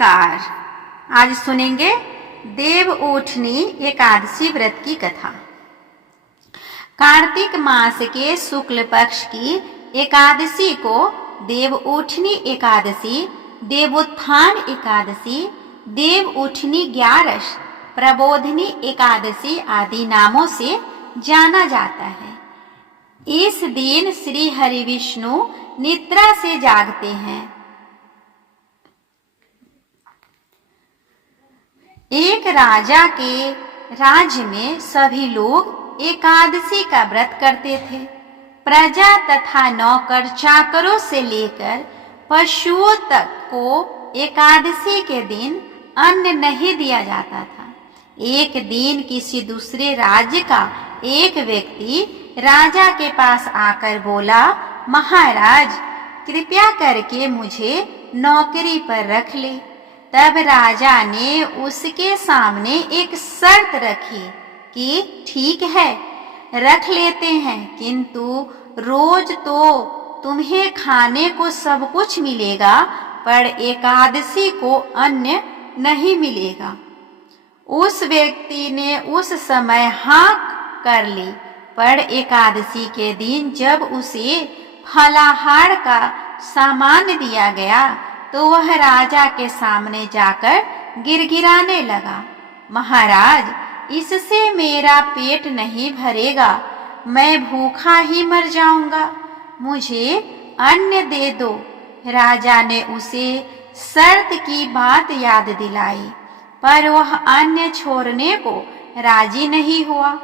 नमस्कार। आज सुनेंगे देवउठनी एकादशी व्रत की कथा। कार्तिक मास के शुक्ल पक्ष की एकादशी को देवउठनी एकादशी, देवोत्थान एकादशी, देवउठनी ग्यारस, प्रबोधनी एकादशी आदि नामों से जाना जाता है। इस दिन श्री हरि विष्णु निद्रा से जागते हैं। एक राजा के राज्य में सभी लोग एकादशी का व्रत करते थे। प्रजा तथा नौकर चाकरों से लेकर पशुओं तक को एकादशी के दिन अन्न नहीं दिया जाता था। एक दिन किसी दूसरे राज्य का एक व्यक्ति राजा के पास आकर बोला, महाराज, कृपया करके मुझे नौकरी पर रख ले। तब राजा ने उसके सामने एक शर्त रखी कि ठीक है, रख लेते हैं, किंतु रोज तो तुम्हें खाने को सब कुछ मिलेगा, पर एकादशी को अन्न नहीं मिलेगा। उस व्यक्ति ने उस समय हाँ कर ली, पर एकादशी के दिन जब उसे फलाहार का सामान दिया गया तो वह राजा के सामने जाकर गिड़गिड़ाने लगा, महाराज, इससे मेरा पेट नहीं भरेगा, मैं भूखा ही मर जाऊंगा, मुझे अन्न दे दो। राजा ने उसे शर्त की बात याद दिलाई, पर वह अन्न छोड़ने को राजी नहीं हुआ।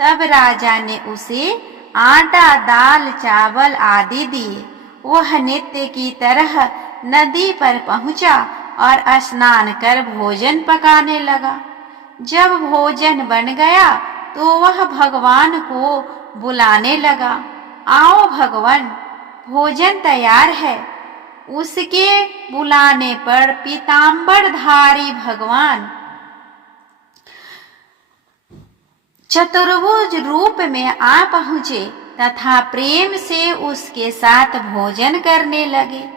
तब राजा ने उसे आटा, दाल, चावल आदि दिए। वह नित्य की तरह नदी पर पहुंचा और स्नान कर भोजन पकाने लगा। जब भोजन बन गया तो वह भगवान को बुलाने लगा, आओ भगवान, भोजन तैयार है। उसके बुलाने पर पीतांबरधारी भगवान चतुर्भुज रूप में आ पहुंचे तथा प्रेम से उसके साथ भोजन करने लगे।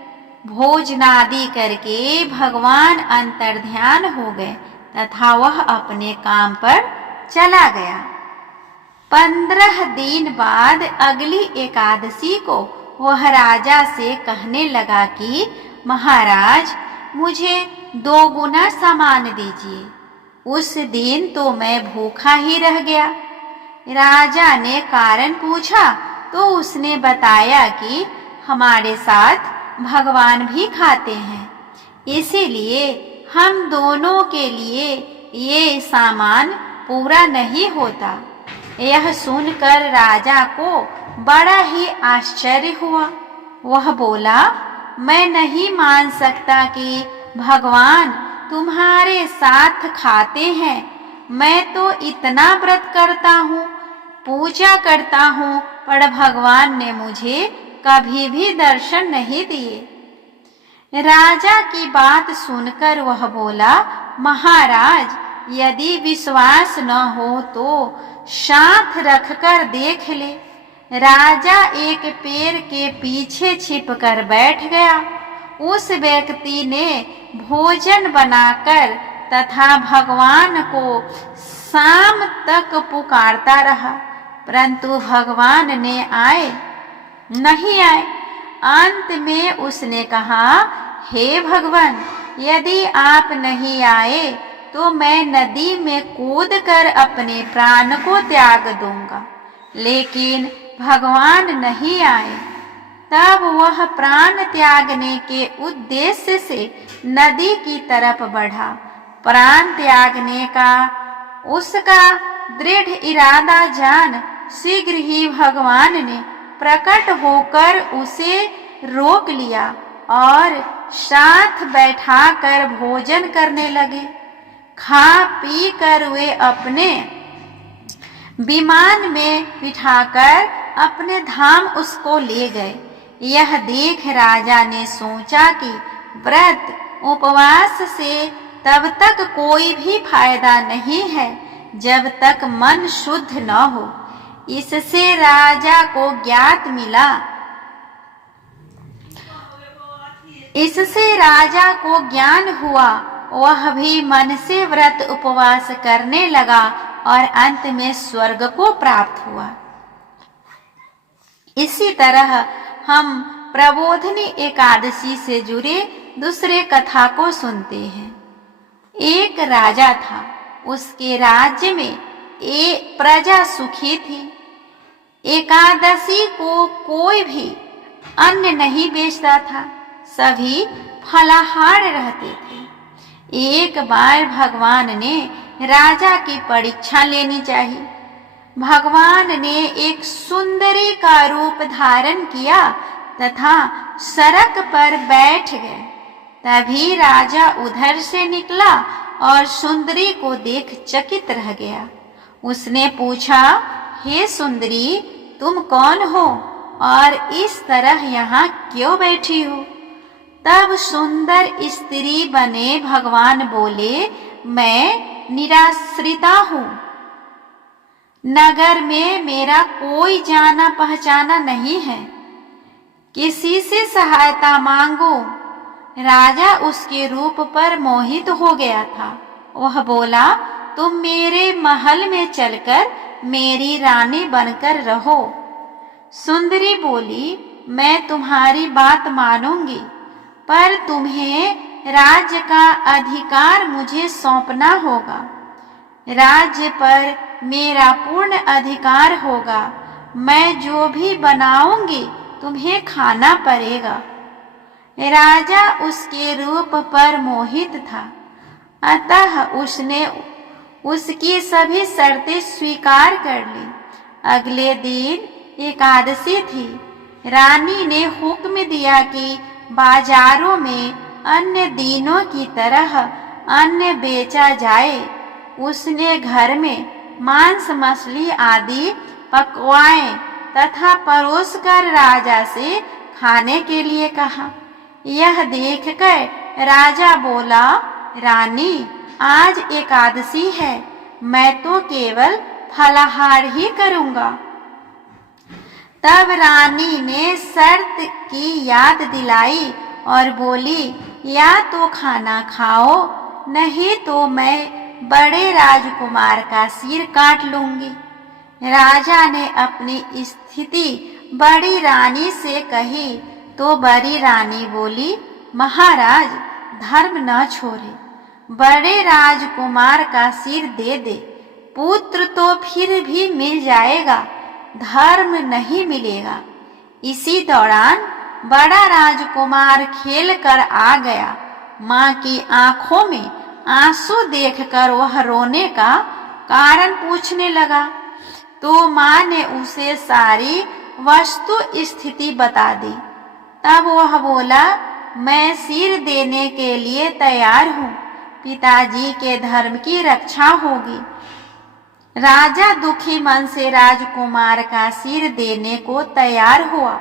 भोजनादि करके भगवान अंतर्ध्यान हो गए तथा वह अपने काम पर चला गया। 15 दिन बाद अगली एकादशी को वह राजा से कहने लगा कि महाराज, मुझे 2 गुना सामान दीजिए। उस दिन तो मैं भूखा ही रह गया। राजा ने कारण पूछा तो उसने बताया कि हमारे साथ भगवान भी खाते हैं, इसीलिए हम दोनों के लिए ये सामान पूरा नहीं होता। यह सुनकर राजा को बड़ा ही आश्चर्य हुआ। वह बोला, मैं नहीं मान सकता कि भगवान तुम्हारे साथ खाते हैं। मैं तो इतना व्रत करता हूँ, पूजा करता हूँ, पर भगवान ने मुझे कभी भी दर्शन नहीं दिए। राजा की बात सुनकर वह बोला, महाराज, यदि विश्वास न हो तो साथ रखकर देख ले। राजा एक पेड़ के पीछे छिपकर बैठ गया। उस व्यक्ति ने भोजन बनाकर तथा भगवान को शाम तक पुकारता रहा, परंतु भगवान नहीं आए। अंत में उसने कहा, हे भगवान, यदि आप नहीं आए तो मैं नदी में कूदकर अपने प्राण को त्याग दूंगा। लेकिन भगवान नहीं आए। तब वह प्राण त्यागने के उद्देश्य से नदी की तरफ बढ़ा। प्राण त्यागने का उसका दृढ़ इरादा जान शीघ्र ही भगवान ने प्रकट होकर उसे रोक लिया और साथ बैठाकर भोजन करने लगे। खा पी कर वे अपने विमान में बिठाकर अपने धाम उसको ले गए। यह देख राजा ने सोचा कि व्रत उपवास से तब तक कोई भी फायदा नहीं है जब तक मन शुद्ध न हो। इससे राजा को ज्ञात मिला इससे राजा को ज्ञान हुआ। वह भी मन से व्रत उपवास करने लगा और अंत में स्वर्ग को प्राप्त हुआ। इसी तरह हम प्रबोधिनी एकादशी से जुड़े दूसरे कथा को सुनते हैं। एक राजा था, उसके राज्य में एक प्रजा सुखी थी। एकादशी को कोई भी अन्न नहीं बेचता था, सभी फलाहार रहते थे। एक बार भगवान ने राजा की परीक्षा लेनी चाहिए। भगवान ने एक सुंदरी का रूप धारण किया तथा सड़क पर बैठ गए। तभी राजा उधर से निकला और सुंदरी को देख चकित रह गया। उसने पूछा, हे सुंदरी, तुम कौन हो और इस तरह यहाँ क्यों बैठी हो? तब सुंदर स्त्री बने भगवान बोले, मैं निराश्रिता हूँ। नगर में मेरा कोई जाना पहचाना नहीं है, किसी से सहायता मांगो। राजा उसके रूप पर मोहित हो गया था। वह बोला, तुम मेरे महल में चलकर मेरी रानी बनकर रहो। सुंदरी बोली, मैं तुम्हारी बात मानूंगी, पर तुम्हें राज्य का अधिकार मुझे सौंपना होगा। राज्य पर मेरा पूर्ण अधिकार होगा। मैं जो भी बनाऊंगी तुम्हें खाना पड़ेगा। राजा उसके रूप पर मोहित था, अतः उसने उसकी सभी शर्तें स्वीकार कर ली। अगले दिन एकादशी थी। रानी ने हुक्म दिया कि बाजारों में अन्य दिनों की तरह अन्न बेचा जाए। उसने घर में मांस मछली आदि पकवाएं तथा परोसकर राजा से खाने के लिए कहा। यह देखकर राजा बोला, रानी, आज एकादशी है, मैं तो केवल फलाहार ही करूंगा। तब रानी ने शर्त की याद दिलाई और बोली, या तो खाना खाओ, नहीं तो मैं बड़े राजकुमार का सिर काट लूंगी। राजा ने अपनी स्थिति बड़ी रानी से कही तो बड़ी रानी बोली, महाराज, धर्म न छोड़े, बड़े राजकुमार का सिर दे दे। पुत्र तो फिर भी मिल जाएगा, धर्म नहीं मिलेगा। इसी दौरान बड़ा राजकुमार खेल कर आ गया। माँ की आंखों में आंसू देखकर वह रोने का कारण पूछने लगा, तो माँ ने उसे सारी वस्तु स्थिति बता दी। तब वह बोला, मैं सिर देने के लिए तैयार हूँ, पिताजी के धर्म की रक्षा होगी। राजा दुखी मन से राजकुमार का सिर देने को तैयार हुआ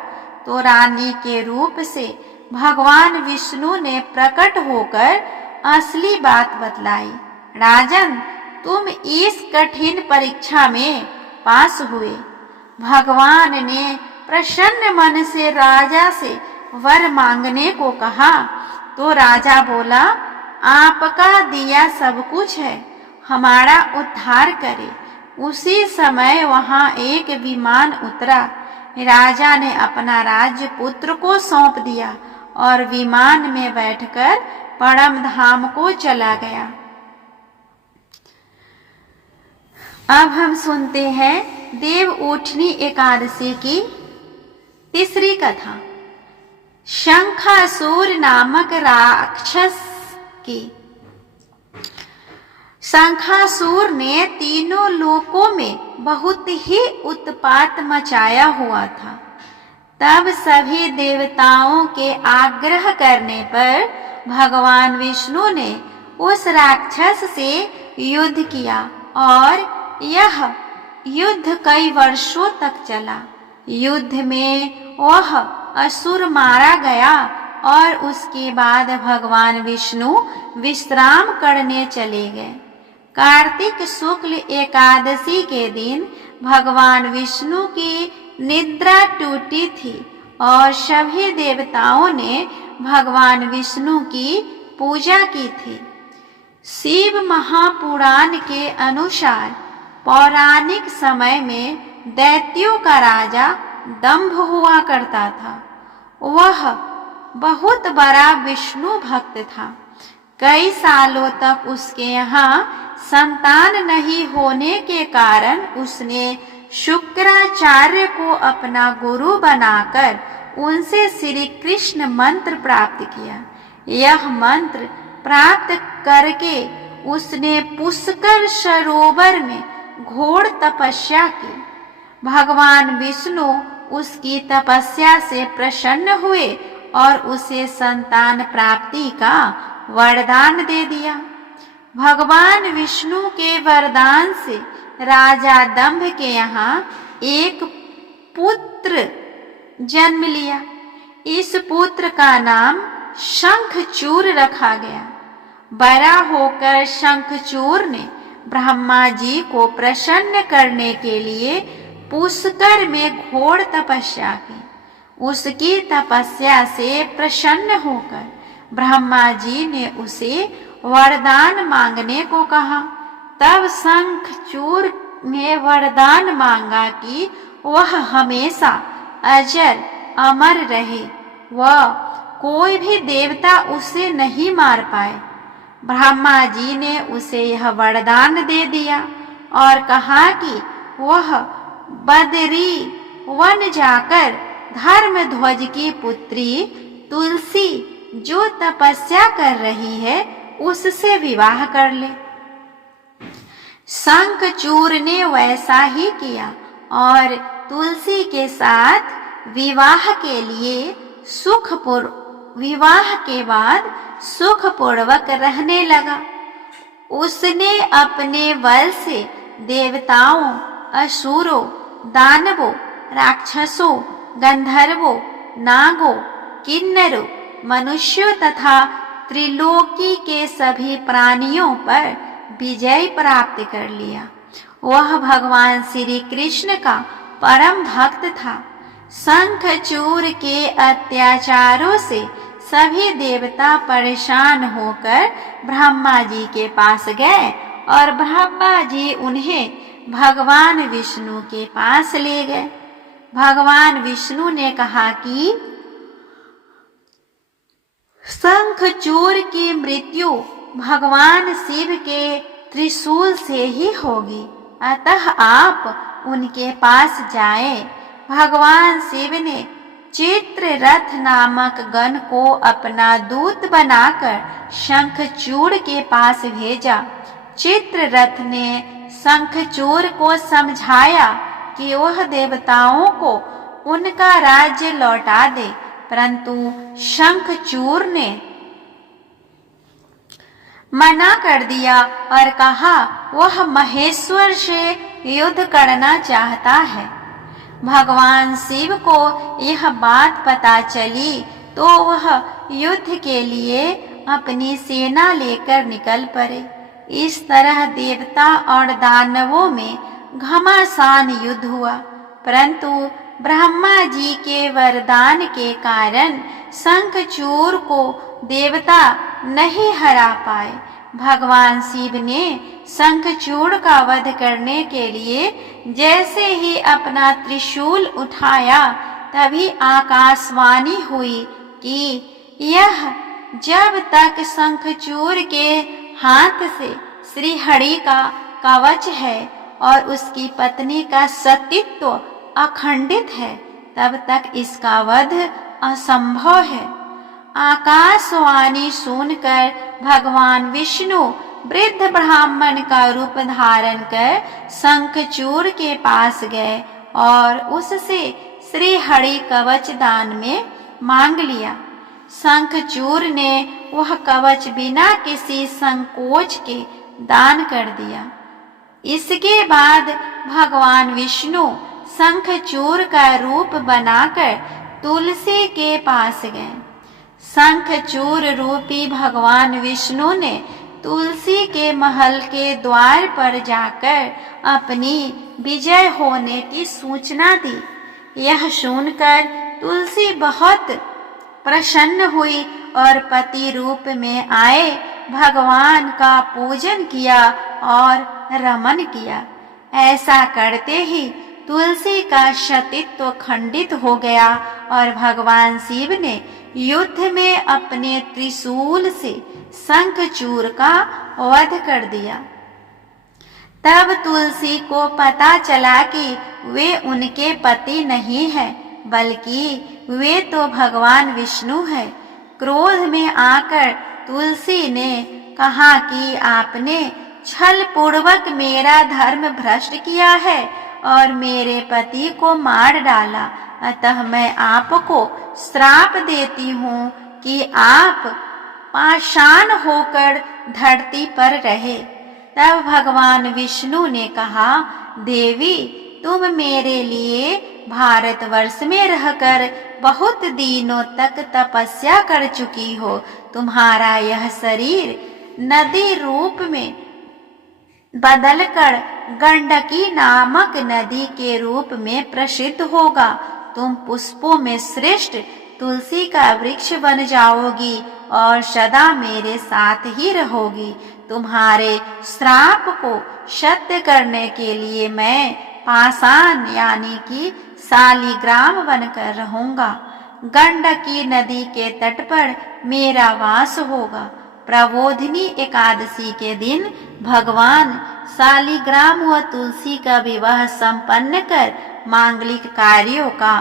तो रानी के रूप से भगवान विष्णु ने प्रकट होकर असली बात बतलाई। राजन, तुम इस कठिन परीक्षा में पास हुए। भगवान ने प्रसन्न मन से राजा से वर मांगने को कहा तो राजा बोला, आपका दिया सब कुछ है, हमारा उद्धार करे। उसी समय वहां एक विमान उतरा। राजा ने अपना राज्य पुत्र को सौंप दिया और विमान में बैठकर परम धाम को चला गया। अब हम सुनते हैं देव उठनी एकादशी की तीसरी कथा। शंखासुर नामक राक्षस की। शंखासुर ने तीनों लोकों में बहुत ही उत्पात मचाया हुआ था। तब सभी देवताओं के आग्रह करने पर भगवान विष्णु ने उस राक्षस से युद्ध किया और यह युद्ध कई वर्षों तक चला। युद्ध में वह असुर मारा गया और उसके बाद भगवान विष्णु विश्राम करने चले गए। कार्तिक शुक्ल एकादशी के दिन भगवान विष्णु की निद्रा टूटी थी और सभी देवताओं ने भगवान विष्णु की पूजा की थी। शिव महापुराण के अनुसार पौराणिक समय में दैत्यों का राजा दंभ हुआ करता था। वह बहुत बड़ा विष्णु भक्त था। कई सालों तक उसके यहाँ संतान नहीं होने के कारण उसने शुक्राचार्य को अपना गुरु बनाकर उनसे श्री कृष्ण मंत्र प्राप्त किया। यह मंत्र प्राप्त करके उसने पुष्कर सरोवर में घोर तपस्या की। भगवान विष्णु उसकी तपस्या से प्रसन्न हुए और उसे संतान प्राप्ति का वरदान दे दिया। भगवान विष्णु के वरदान से राजा दंभ के यहाँ एक पुत्र जन्म लिया। इस पुत्र का नाम शंखचूर रखा गया। बड़ा होकर शंखचूर ने ब्रह्मा जी को प्रसन्न करने के लिए पुष्कर में घोर तपस्या की। उसकी तपस्या से प्रसन्न होकर ब्रह्मा जी ने उसे वरदान मांगने को कहा। तब शंखचूर ने वरदान मांगा कि वह हमेशा अजर अमर रहे, वह कोई भी देवता उसे नहीं मार पाए। ब्रह्मा जी ने उसे यह वरदान दे दिया और कहा कि वह बदरी वन जाकर धर्मध्वज की पुत्री तुलसी जो तपस्या कर रही है उससे विवाह कर ले। शंखचूर ने वैसा ही किया और तुलसी के साथ विवाह के लिए विवाह के बाद सुखपूर्वक रहने लगा। उसने अपने बल से देवताओं, असुरों, दानवों, राक्षसों, गंधर्वों, नागों, किन्नरों, मनुष्यों तथा त्रिलोकी के सभी प्राणियों पर विजय प्राप्त कर लिया। वह भगवान श्री कृष्ण का परम भक्त था। शंखचूर के अत्याचारों से सभी देवता परेशान होकर ब्रह्मा जी के पास गए और ब्रह्मा जी उन्हें भगवान विष्णु के पास ले गए। भगवान विष्णु ने कहा कि शंखचूर की मृत्यु भगवान शिव के त्रिशूल से ही होगी, अतः आप उनके पास जाएं। भगवान शिव ने चित्ररथ नामक गण को अपना दूत बनाकर शंखचूर के पास भेजा। चित्ररथ ने शंखचूर को समझाया कि वह देवताओं को उनका राज्य लौटा दे, परंतु शंखचूर ने मना कर दिया और कहा वह महेश्वर से युद्ध करना चाहता है। भगवान शिव को यह बात पता चली तो वह युद्ध के लिए अपनी सेना लेकर निकल पड़े। इस तरह देवता और दानवों में घमासान युद्ध हुआ, परंतु ब्रह्मा जी के वरदान के कारण शंखचूर को देवता नहीं हरा पाए। भगवान शिव ने शंखचूर का वध करने के लिए जैसे ही अपना त्रिशूल उठाया तभी आकाशवाणी हुई कि यह जब तक शंखचूर के हाथ से श्री हरि का कवच है और उसकी पत्नी का सतीत्व अखंडित है, तब तक इसका वध असंभव है। आकाशवाणी सुनकर भगवान विष्णु वृद्ध ब्राह्मण का रूप धारण कर शंखचूर के पास गए और उससे श्री हरि कवच दान में मांग लिया। शंखचूर ने वह कवच बिना किसी संकोच के दान कर दिया। इसके बाद भगवान विष्णु शंखचूर का रूप बनाकर तुलसी के पास गए। शंखचूर रूपी भगवान विष्णु ने तुलसी के महल के द्वार पर जाकर अपनी विजय होने की सूचना दी। यह सुनकर तुलसी बहुत प्रसन्न हुई और पति रूप में आए भगवान का पूजन किया और रमन किया। ऐसा करते ही तुलसी का सतीत्व खंडित हो गया और भगवान शिव ने युद्ध में अपने त्रिशूल से शंखचूर का वध कर दिया। तब तुलसी को पता चला कि वे उनके पति नहीं हैं, बल्कि वे तो भगवान विष्णु हैं। क्रोध में आकर तुलसी ने कहा कि आपने छल पूर्वक मेरा धर्म भ्रष्ट किया है और मेरे पति को मार डाला, अतः मैं आपको श्राप देती हूँ कि आप पाषाण होकर धरती पर रहे। तब भगवान विष्णु ने कहा, देवी, तुम मेरे लिए भारतवर्ष में रहकर बहुत दिनों तक तपस्या कर चुकी हो। तुम्हारा यह शरीर नदी रूप में बदलकर गंडकी नामक नदी के रूप में प्रसिद्ध होगा। तुम पुष्पों में श्रेष्ठ तुलसी का वृक्ष बन जाओगी और सदा मेरे साथ ही रहोगी। तुम्हारे श्राप को सत्य करने के लिए मैं पाषाण यानी कि शालिग्राम बनकर रहूंगा। गंडकी नदी के तट पर मेरा वास होगा। प्रबोधिनी एकादशी के दिन भगवान शालिग्राम व तुलसी का विवाह संपन्न कर मांगलिक कार्यों का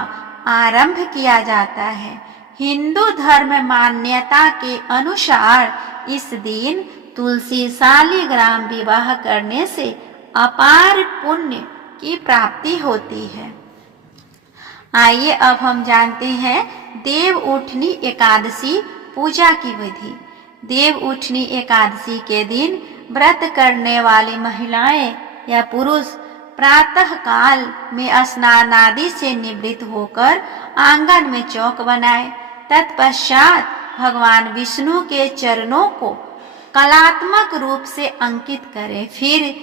आरंभ किया जाता है। हिंदू धर्म मान्यता के अनुसार इस दिन तुलसी शालिग्राम विवाह करने से अपार पुण्य की प्राप्ति होती है। आइए अब हम जानते हैं देव उठनी एकादशी पूजा की विधि। देव उठनी एकादशी के दिन व्रत करने वाली महिलाएं या पुरुष प्रातः काल में स्नान आदि से निवृत्त होकर आंगन में चौक बनाए। तत्पश्चात भगवान विष्णु के चरणों को कलात्मक रूप से अंकित करें। फिर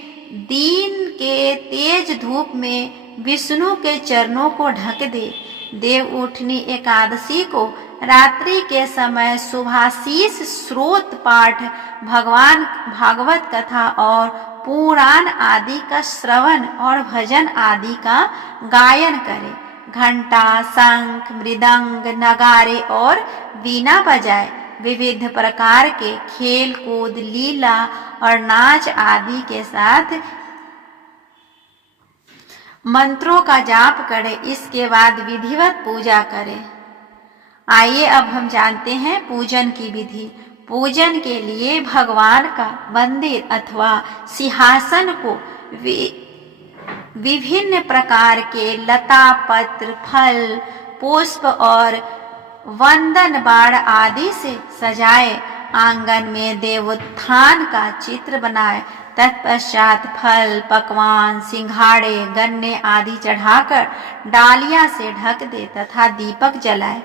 दिन के तेज धूप में विष्णु के चरणों को ढक दे। देव उठनी एकादशी को रात्रि के समय शुभाशीष स्रोत पाठ, भगवान भागवत कथा और पुराण आदि का श्रवण और भजन आदि का गायन करें। घंटा, शंख, मृदंग, नगारे और वीणा बजाए। विविध प्रकार के खेल कूद, लीला और नाच आदि के साथ मंत्रों का जाप करें। इसके बाद विधिवत पूजा करें। आइए अब हम जानते हैं पूजन की विधि। पूजन के लिए भगवान का मंदिर अथवा सिंहासन को विभिन्न प्रकार के लता, पत्र, फल, पुष्प और वंदन बाण आदि से सजाए। आंगन में देवोत्थान का चित्र बनाए। तत्पश्चात फल, पकवान, सिंघाड़े, गन्ने आदि चढ़ाकर डालियां से ढक दे तथा दीपक जलाए।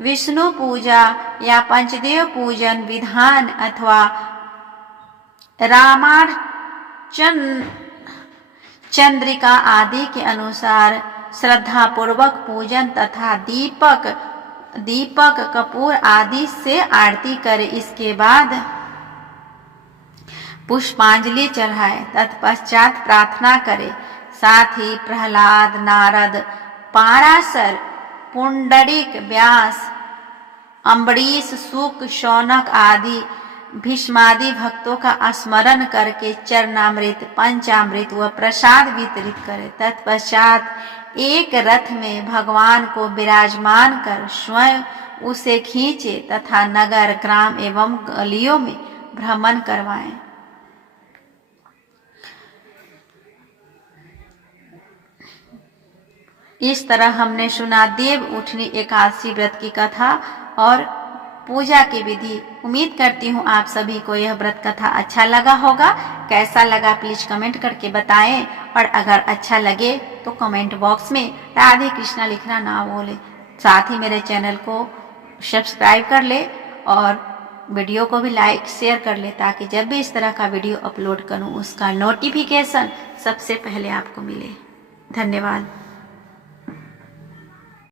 विष्णु पूजा या पंचदेव पूजन विधान अथवा रामार्चन चंद्रिका आदि के अनुसार श्रद्धा पूर्वक पूजन तथा दीपक कपूर आदि से आरती करे। इसके बाद पुष्पांजलि चढ़ाए। तत्पश्चात प्रार्थना करे। साथ ही प्रहलाद, नारद, पाराशर, पुंडरीक, व्यास, अम्बरीश, शुक, शौनक आदि भीष्मादि भक्तों का स्मरण करके चरणामृत, पंचामृत व प्रसाद वितरित करे। तत्पश्चात एक रथ में भगवान को विराजमान कर स्वयं उसे खींचे तथा नगर, ग्राम एवं गलियों में भ्रमण करवाएं। इस तरह हमने सुना देव उठनी एकादशी व्रत की कथा और पूजा की विधि। उम्मीद करती हूँ आप सभी को यह व्रत कथा अच्छा लगा होगा। कैसा लगा प्लीज कमेंट करके बताएं और अगर अच्छा लगे तो कमेंट बॉक्स में राधे कृष्णा लिखना ना भूलें। साथ ही मेरे चैनल को सब्सक्राइब कर ले और वीडियो को भी लाइक शेयर कर ले ताकि जब भी इस तरह का वीडियो अपलोड करूँ उसका नोटिफिकेशन सबसे पहले आपको मिले। धन्यवाद।